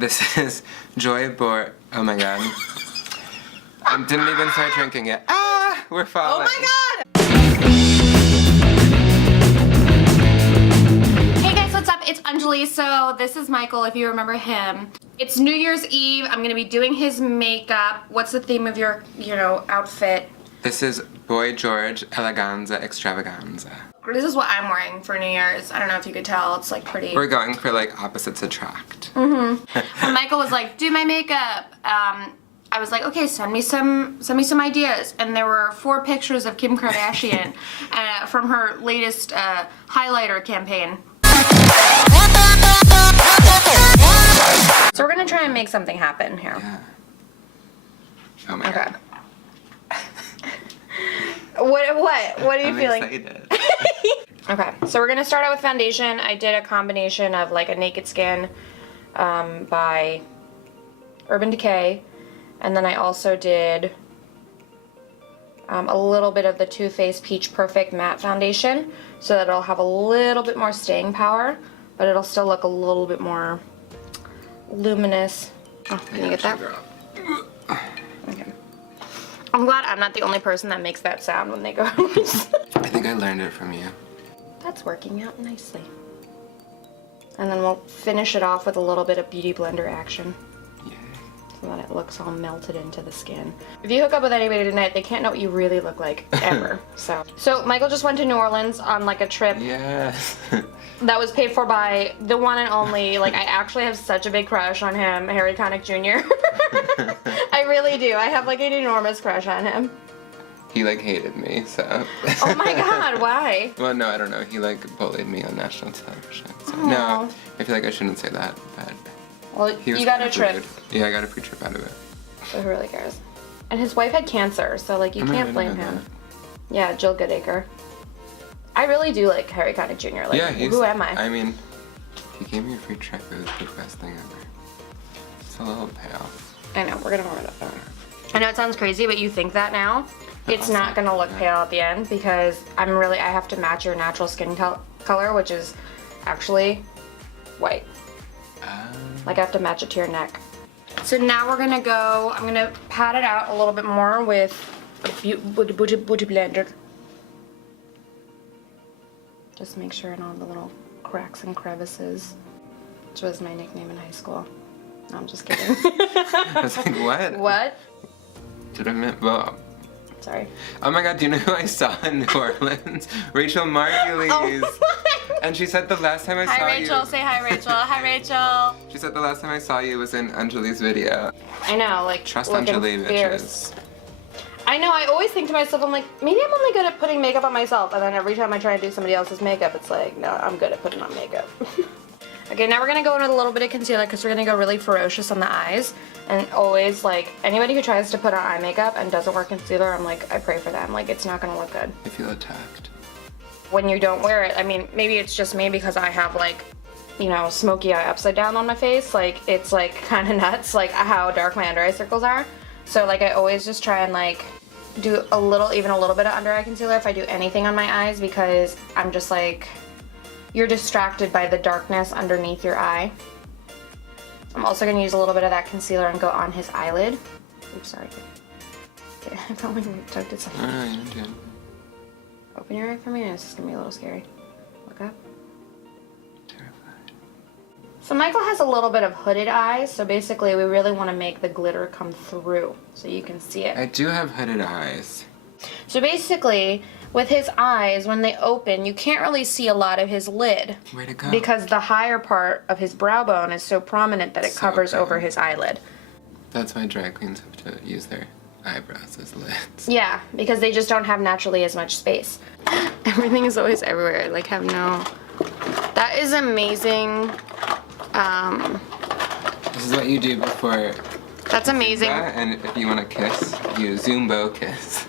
This is oh my god. I didn't even start drinking yet. Ah! We're falling. Oh my god! Hey guys, what's up? It's Anjali. So this is Michael, if you remember him. It's New Year's Eve. I'm gonna be doing his makeup. What's the theme of your, outfit? This is Boy George Eleganza Extravaganza. This is what I'm wearing for New Year's. I don't know if you could tell. It's like pretty. We're going for like opposites attract. And Michael was like, "Do my makeup." I was like, "Okay, send me some ideas." And there were 4 pictures of Kim Kardashian from her latest highlighter campaign. So we're gonna try and make something happen here. Yeah. Oh my god. What are you feeling? Excited. Okay, so we're gonna start out with foundation. I did a combination of like a Naked Skin by Urban Decay, and then I also did a little bit of the Too Faced Peach Perfect Matte Foundation, so that it'll have a little bit more staying power, but it'll still look a little bit more luminous. Oh, can you get that? Okay. I'm glad I'm not the only person that makes that sound when they go. I think I learned it from you. That's working out nicely. And then we'll finish it off with a little bit of Beauty Blender action. Yay. So that it looks all melted into the skin. If you hook up with anybody tonight, they can't know what you really look like, ever. So Michael just went to New Orleans on like a trip. Yes. That was paid for by the one and only, like I actually have such a big crush on him, Harry Connick Jr. I really do. I have like an enormous crush on him. He like hated me, so. Oh my god, why? Well, no, I don't know. He like bullied me on national television. So. Aww. No, I feel like I shouldn't say that, but. Well, you got a trip. Rude. Yeah, I got a free trip out of it. So who really cares? And his wife had cancer, so like you can't blame him. Yeah, Jill Goodacre. I really do like Harry Connick Jr. Like, yeah, who am I? I mean, he gave me a free trip. It was the best thing ever. It's a little pale. I know, we're gonna warm it up though. I know it sounds crazy, but you think that now. It's not gonna look pale at the end because I have to match your natural skin color, which is actually white. Like I have to match it to your neck. So now we're gonna go, I'm gonna pat it out a little bit more with a beauty blender. Just make sure in all the little cracks and crevices, which was my nickname in high school. No, I'm just kidding. I was like, what? What? Did I mean, well. Sorry. Oh my god, do you know who I saw in New Orleans? Rachel Margulies. Oh and she said the last time I saw you. Hi Rachel, say hi Rachel. Hi Rachel. She said the last time I saw you was in Anjali's video. I know, like Trust looking Anjali, fierce. bitches. I know, I always think to myself, I'm like, maybe I'm only good at putting makeup on myself, and then every time I try to do somebody else's makeup, it's like, no, I'm good at putting on makeup. Okay, now we're gonna go in with a little bit of concealer because we're gonna go really ferocious on the eyes. And always, like, anybody who tries to put on eye makeup and doesn't wear concealer, I'm like, I pray for them. Like, it's not gonna look good. I feel attacked. When you don't wear it, I mean, maybe it's just me because I have, like, smoky eye upside down on my face. Like, it's, like, kind of nuts, like, how dark my under eye circles are. So, like, I always just try and, like, do even a little bit of under eye concealer if I do anything on my eyes because I'm just, like, you're distracted by the darkness underneath your eye. I'm also going to use a little bit of that concealer and go on his eyelid. Oops, sorry. Okay, I felt like I tugged it something. Oh, you did. Open your eye for me. This is going to be a little scary. Look up. Terrified. So Michael has a little bit of hooded eyes, so basically we really want to make the glitter come through so you can see it. I do have hooded eyes. So basically, with his eyes, when they open, you can't really see a lot of his lid. Where'd it go? Because the higher part of his brow bone is so prominent that it covers over his eyelid. That's why drag queens have to use their eyebrows as lids. Yeah, because they just don't have naturally as much space. Everything is always everywhere. I, like, have no... That is amazing. This is what you do before... That's amazing. And if you want to kiss, you Zumbo kiss.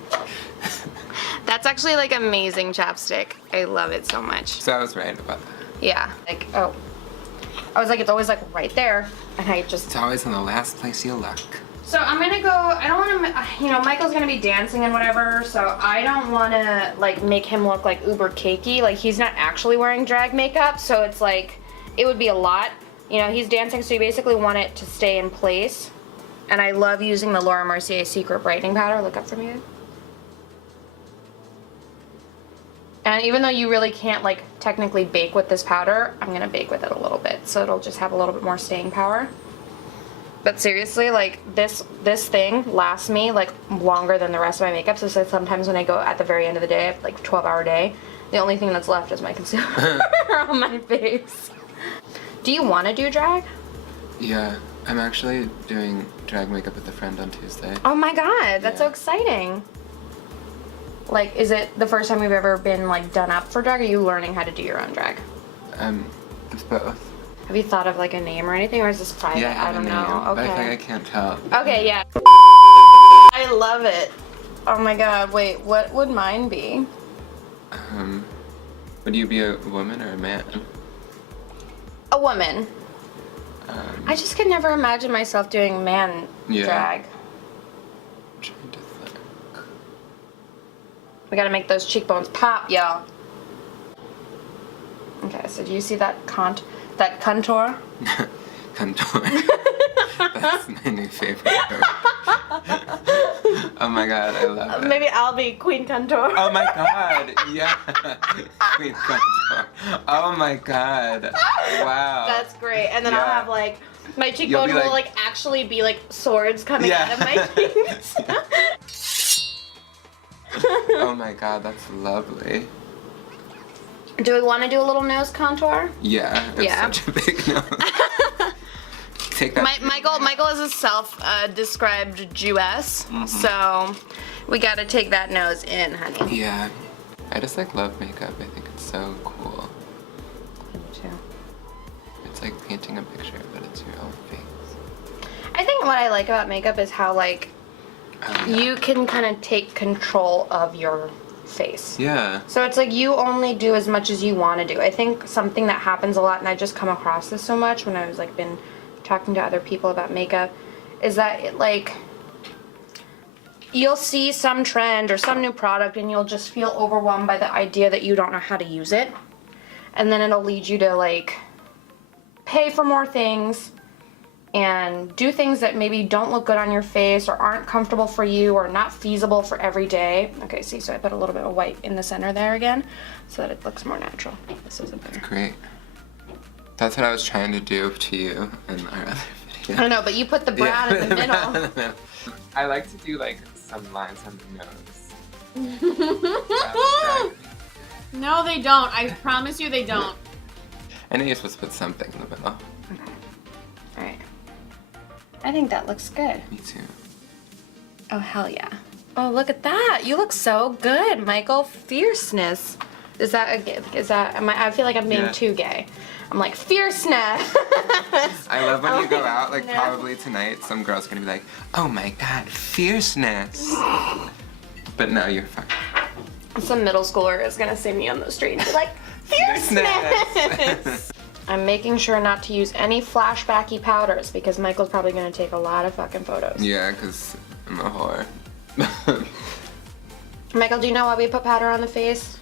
That's actually, like, amazing chapstick. I love it so much. So I was right about that. Yeah. Like, oh. I was like, it's always, like, right there. And I just... It's always in the last place you look. So I'm gonna go, I don't want to, Michael's gonna be dancing and whatever, so I don't want to, like, make him look, like, uber cakey. Like, he's not actually wearing drag makeup, so it's, like, it would be a lot. You know, he's dancing, so you basically want it to stay in place. And I love using the Laura Mercier Secret Brightening Powder. Look up for me. And even though you really can't, like, technically bake with this powder, I'm gonna bake with it a little bit, so it'll just have a little bit more staying power. But seriously, like, this thing lasts me, like, longer than the rest of my makeup, so sometimes when I go at the very end of the day, like, 12-hour day, the only thing that's left is my concealer on my face. Do you want to do drag? Yeah, I'm actually doing drag makeup with a friend on Tuesday. Oh my god, that's so exciting. Like, is it the first time you've ever been, like, done up for drag, or are you learning how to do your own drag? It's both. Have you thought of, like, a name or anything, or is this private? Yeah, I don't know. But Okay. I think I can't tell. Okay, yeah. I love it. Oh my god, wait, what would mine be? Would you be a woman or a man? A woman. I just could never imagine myself doing man drag. I'm trying to think. We gotta make those cheekbones pop, y'all. Okay, so do you see that contour? Contour. That's my new favorite word. Oh my god, I love it. Maybe I'll be Queen Contour. Oh my god, yeah. Queen Contour. Oh my god. Wow. That's great. And then I'll have, like, my cheekbone be will, like- like, actually be, like, swords coming out of my cheeks. Oh my god, that's lovely. Do we want to do a little nose contour? Yeah, it's such a big nose. Take that. Michael is a self-described Jewess, so we gotta take that nose in, honey. Yeah. I just, like, love makeup. I think it's so cool. Me too. It's like painting a picture, but it's your own face. I think what I like about makeup is how, like, you can kind of take control of your face. Yeah. So it's like you only do as much as you want to do. I think something that happens a lot, and I just come across this so much when I was, like, been talking to other people about makeup, is that it, like, you'll see some trend or some new product and you'll just feel overwhelmed by the idea that you don't know how to use it. And then it'll lead you to, like, pay for more things and do things that maybe don't look good on your face or aren't comfortable for you or not feasible for every day. Okay, see, so I put a little bit of white in the center there again so that it looks more natural. This isn't better. Great. That's what I was trying to do to you in our other video. I know, but you put the brown in the middle. I like to do, like, some lines on the nose. No, they don't. I promise you they don't. I know you're supposed to put something in the middle. Okay. Alright. I think that looks good. Me too. Oh, hell yeah. Oh, look at that. You look so good, Michael. Fierceness. Is that I feel like I'm being too gay. I'm like, fierceness. I love when you go out, like, no. probably tonight, some girl's gonna be like, oh my god, fierceness. But no, you're fine. Some middle schooler is gonna see me on the street and be like, fierceness. I'm making sure not to use any flashbacky powders because Michael's probably gonna take a lot of fucking photos. Yeah, because I'm a whore. Michael, do you know why we put powder on the face?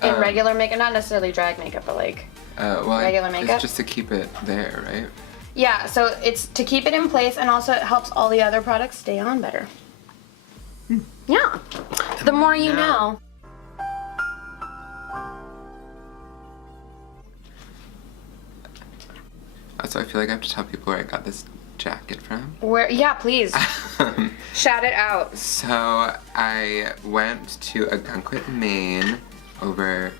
In regular makeup, not necessarily drag makeup, but like regular makeup? It's just to keep it there, right? Yeah, so it's to keep it in place, and also it helps all the other products stay on better. Yeah. The more you know. So I feel like I have to tell people where I got this jacket from. Where? Yeah, please. Shout it out. So I went to Algonquin, Maine over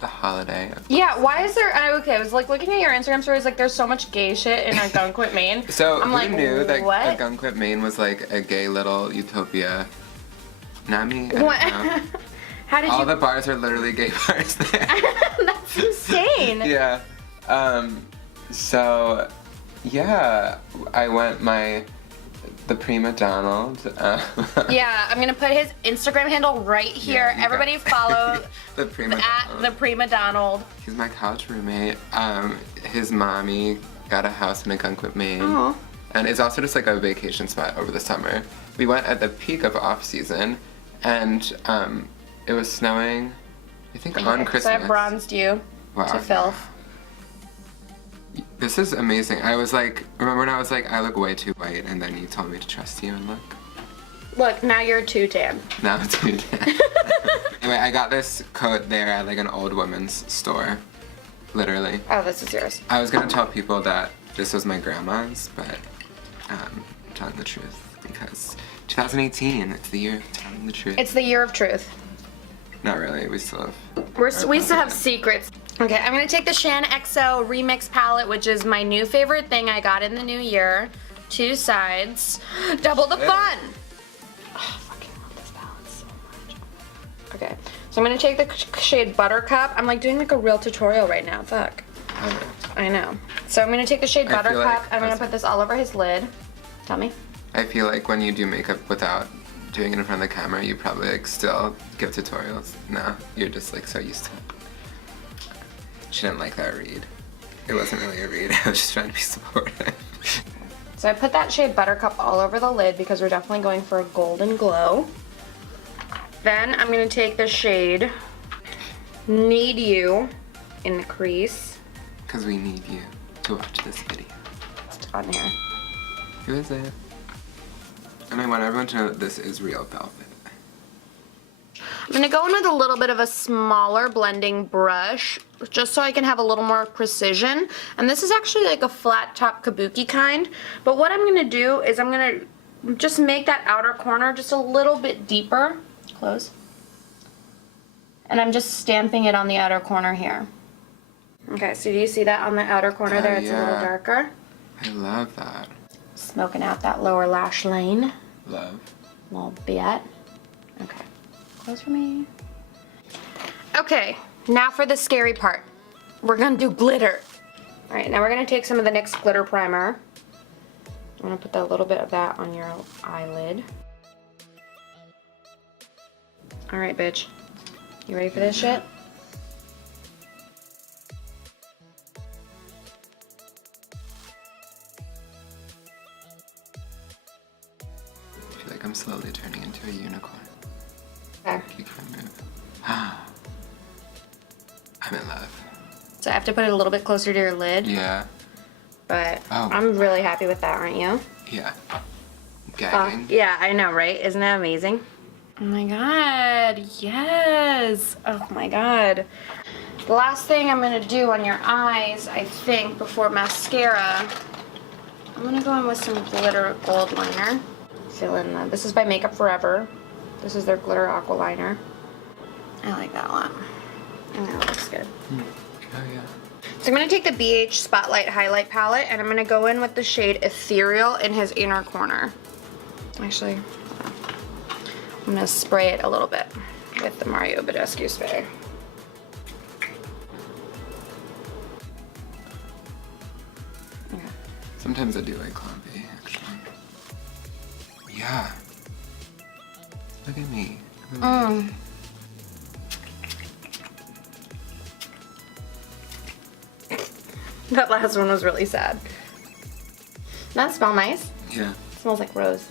the holiday. Yeah, why is there? Okay, I was like looking at your Instagram stories, like there's so much gay shit in Algonquin, Maine. So I'm who like, knew that what? Algonquin, Maine was like a gay little utopia? Not me. I don't What? know. How did All you? the bars are literally gay bars there. That's insane. Yeah. So, yeah, I went the Prima Donald. Yeah, I'm gonna put his Instagram handle right here. Yeah, you Everybody got- follow the Prima at Donald. the Prima Donald. He's my couch roommate. His mommy got a house in Algonquin, Maine. Oh. And it's also just like a vacation spot over the summer. We went at the peak of off season, and it was snowing, I think, on Christmas. So I bronzed you Wow. to filth. This is amazing. I was like, remember when I was like, I look way too white, and then you told me to trust you and look. Look, now you're too tan. Now it's too tan. Anyway, I got this coat there at like an old woman's store. Literally. Oh, this is yours. I was gonna tell people that this was my grandma's, but I'm telling the truth because 2018, it's the year of telling the truth. It's the year of truth. Not really, we still have... We still have secrets. Okay, I'm gonna take the Shan XO Remix palette, which is my new favorite thing I got in the new year. 2 sides. Double the fun! Oh, I fucking love this palette so much. Okay, so I'm gonna take the shade Buttercup. I'm like doing like a real tutorial right now, fuck. I know. So I'm gonna take the shade Buttercup. Like, I'm gonna put this all over his lid. Tell me. I feel like when you do makeup without doing it in front of the camera, you probably like still give tutorials. No, you're just like so used to it. She didn't like that read. It wasn't really a read. I was just trying to be supportive. So I put that shade Buttercup all over the lid because we're definitely going for a golden glow. Then I'm gonna take the shade Need You in the crease. Because we need you to watch this video. It's on here. Who is it? And I want everyone to know that this is real velvet. I'm gonna go in with a little bit of a smaller blending brush, just so I can have a little more precision. And this is actually like a flat top kabuki kind. But what I'm gonna do is I'm gonna just make that outer corner just a little bit deeper. Close. And I'm just stamping it on the outer corner here. Okay, so do you see that on the outer corner there? It's a little darker. I love that. Smoking out that lower lash line. Love. A little bit. Okay. Close for me. Okay, now for the scary part. We're gonna do glitter. All right, now we're gonna take some of the NYX glitter primer. I'm gonna put a little bit of that on your eyelid. All right, bitch. You ready for this shit? I feel like I'm slowly turning into a unicorn. Okay. You can't move. I'm in love. So I have to put it a little bit closer to your lid. Yeah. But Oh. I'm really happy with that, aren't you? Yeah. Gagging. Yeah, I know, right? Isn't that amazing? Oh my god, yes! Oh my god. The last thing I'm gonna do on your eyes, I think, before mascara, I'm gonna go in with some glitter gold liner. Fill in the, this is by Makeup Forever. This is their glitter aqua liner. I like that a lot. I think that looks good. Oh yeah. So I'm gonna take the BH Spotlight Highlight Palette and I'm gonna go in with the shade Ethereal in his inner corner. Actually, I'm gonna spray it a little bit with the Mario Badescu spray. Okay. Sometimes I do like clumpy, actually. Yeah. Look at me. That last one was really sad. That smells nice. Yeah. It smells like rose.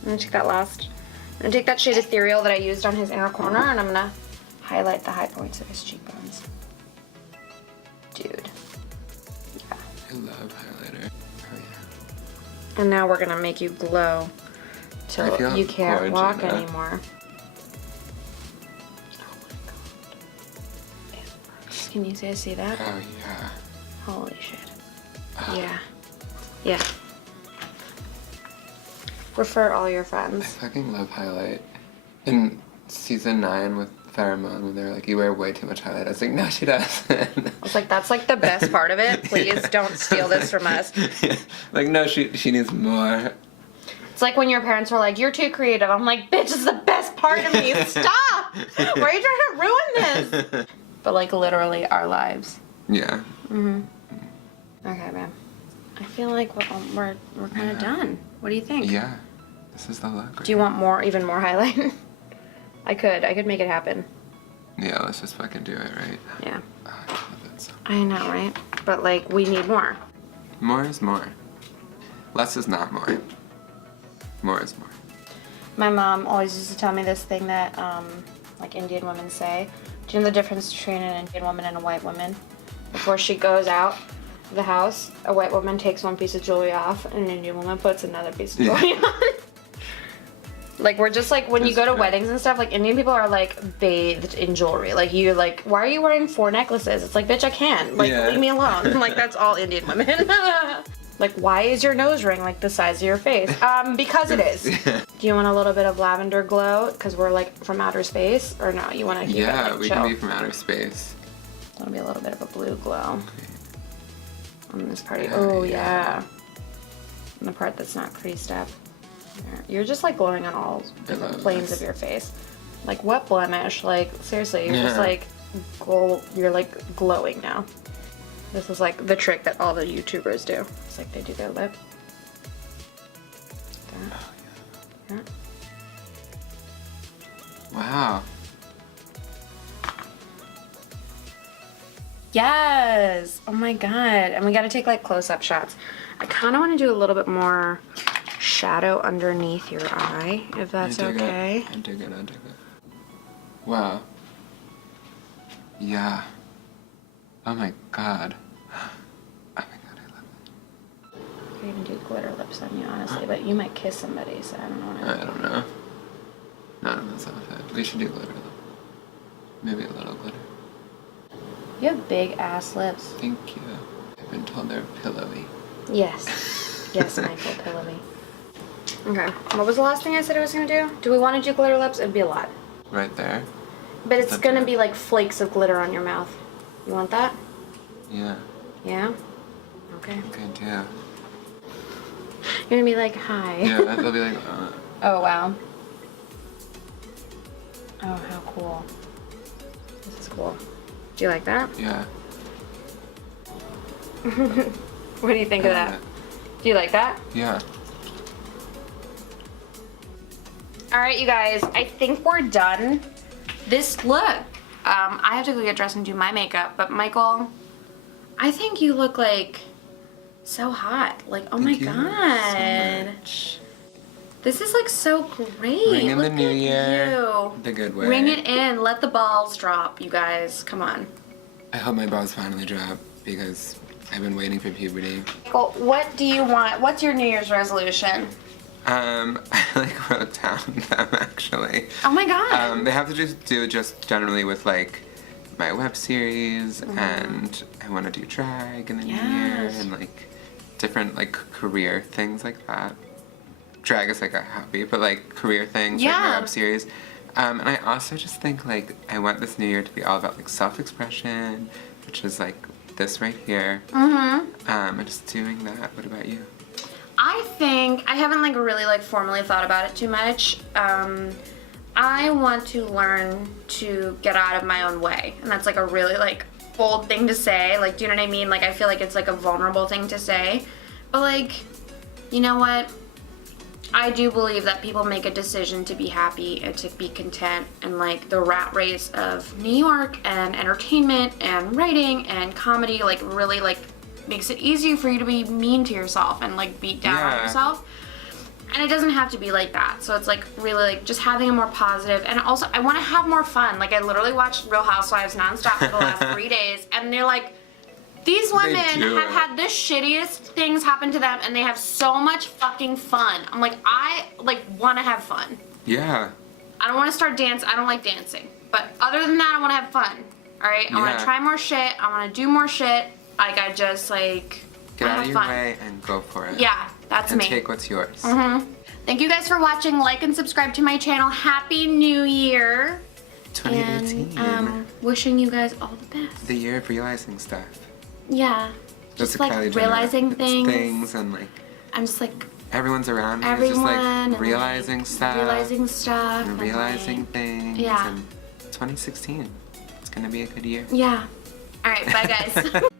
I'm gonna take that last. I'm gonna take that shade Ethereal that I used on his inner corner and I'm gonna highlight the high points of his cheekbones. Dude. Yeah. I love highlighter. Oh yeah. And now we're gonna make you glow I till feel you can't walk gorgeous. anymore. Oh my god. Can you guys see that? Oh yeah. Holy shit. Yeah. Yeah. Refer all your I friends. fucking love highlight. In season 9 with Pheromone, when they were like, you wear way too much highlight, I was like, no, she doesn't. I was like, that's like the best part of it. Please don't steal this from us. Yeah. Like, no, she needs more. It's like when your parents were like, you're too creative. I'm like, bitch, this is the best part of me. Stop! Why are you trying to ruin this? But like literally our lives. Yeah. Mm-hmm. Okay, man. I feel like we're kind of done. What do you think? Yeah. This is the look. Right? Do you want more, even more highlight? I could make it happen. Yeah, let's just fucking do it, right? Yeah. Oh, I love it so much. I know, right? But like, we need more. More is more. Less is not more. More is more. My mom always used to tell me this thing that like Indian women say. Do you know the difference between an Indian woman and a white woman? Before she goes out, the house, a white woman takes one piece of jewelry off and an Indian woman puts another piece of jewelry on. Like, we're just like, when you go to weddings and stuff, like, Indian people are like bathed in jewelry. Like, you're like, why are you wearing 4 necklaces? It's like, bitch, I can. Like, leave me alone. Like, that's all Indian women. Like, why is your nose ring like the size of your face? Because it is. Do you want a little bit of lavender glow? Because we're like from outer space? Or no, you want to keep it like we chill? can be from outer space. That'll be a little bit of a blue glow. On this part. Yeah, Oh, yeah. yeah. On the part that's not creased up. You're just like glowing on all different planes of your face. Like, what blemish? Like, seriously, you're just like, you're like glowing now. This is like the trick that all the YouTubers do. It's like they do their lip. That. Wow. Yes! Oh my god. And we gotta take like close-up shots. I kind of want to do a little bit more shadow underneath your eye, if that's okay. I dig it. Wow. Yeah. Oh my god. Oh my god, I love it. I could even do glitter lips on you, honestly, but you might kiss somebody, so I don't know. I don't know. Not in this outfit. We should do glitter though. Maybe a little glitter. You have big ass lips. Thank you. I've been told they're pillowy. Yes. Yes, Michael, pillowy. Okay. What was the last thing I said I was gonna do? Do we want to do glitter lips? It'd be a lot. Right there? But it's gonna be like flakes of glitter on your mouth. You want that? Yeah. Yeah? Okay. Okay, do. You're gonna be like, hi. Yeah, they'll be like, Oh, wow. Oh, how cool. This is cool. Do you like that? yeah. What do you think of that? Do you like that? Yeah. Alright, you guys, I think we're done. This look, I have to go get dressed and do my makeup, but Michael, I think you look like so hot. Like, oh my god. So much. This is like so great. Ring in the Look new at year. you. The good way. Ring it in. Let the balls drop, you guys. Come on. I hope my balls finally drop because I've been waiting for puberty. Michael, what do you want? What's your New Year's resolution? I like wrote down them actually. Oh my god. They have to just do just generally with like my web series and I want to do drag in the new year and like different like career things like that. Drag is like a hobby, but like career things like my web series. And I also just think like I want this new year to be all about like self-expression, which is like this right here. And just doing that. What about you? I think, I haven't like really like formally thought about it too much. I want to learn to get out of my own way. And that's like a really like bold thing to say. Like, do you know what I mean? Like, I feel like it's like a vulnerable thing to say. But like, you know what? I do believe that people make a decision to be happy and to be content, and like the rat race of New York and entertainment and writing and comedy like really like makes it easier for you to be mean to yourself and like beat down on yourself. And it doesn't have to be like that. So it's like really like just having a more positive, and also I want to have more fun. Like I literally watched Real Housewives nonstop for the last 3 days, and they're like, these women have had the shittiest things happen to them and they have so much fucking fun. I'm like, I like want to have fun. Yeah. I don't want to start dance. I don't like dancing. But other than that, I want to have fun. All right? I want to try more shit. I want to do more shit. Like I just like get out of your way and go for it. Yeah, that's me. And take what's yours. Thank you guys for watching. Like and subscribe to my channel. Happy New Year. 2018. And wishing you guys all the best. The year of realizing stuff. Yeah. Just like realizing things. And like I'm just like everyone's around me. It's just like realizing stuff. Realizing stuff. And realizing things. Yeah. And 2016. It's gonna be a good year. Yeah. Alright, bye guys.